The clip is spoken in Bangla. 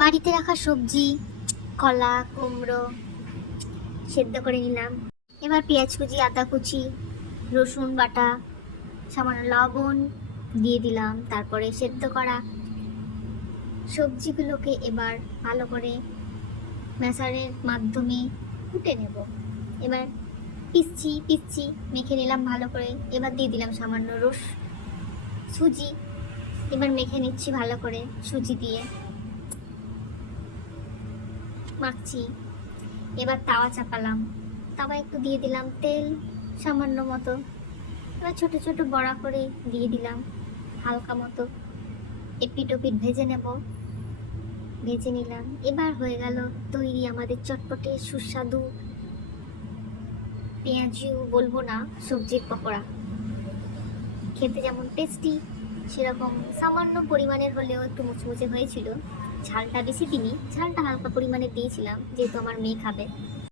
বাড়িতে রাখা সবজি, কলা, কুমড়ো সেদ্ধ করে নিলাম। এবার পেঁয়াজ কুচি, আদা কুচি, রসুন বাটা, সামান্য লবণ দিয়ে দিলাম। তারপরে সেদ্ধ করা সবজিগুলোকে এবার ভালো করে ম্যাশারের মাধ্যমে কুটে নেব। এবার পিচ্ছি মেখে নিলাম ভালো করে। এবার দিয়ে দিলাম সামান্য সুজি। এবার মেখে নিচ্ছি ভালো করে সুজি দিয়ে মাখছি। এবার তাওয়া চাপালাম, তাওয়া একটু দিয়ে দিলাম তেল সামান্য মতো। এবার ছোট ছোট বড়া করে দিয়ে দিলাম হালকা মতো। এপিট ওপিট ভেজে নেব, ভেজে নিলাম। এবার হয়ে গেল তৈরি আমাদের চটপটে সুস্বাদু পেঁয়াজু বলবো না, সবজির পকোড়া। খেতে যেমন টেস্টি সেরকম সামান্য পরিমাণের হলেও একটু মুচমুচে হয়েছিল। ঝালটা বেশি দিইনি, ঝালটা হালকা পরিমাণে দিয়েছিলাম যেহেতু আমার মেয়ে খাবে।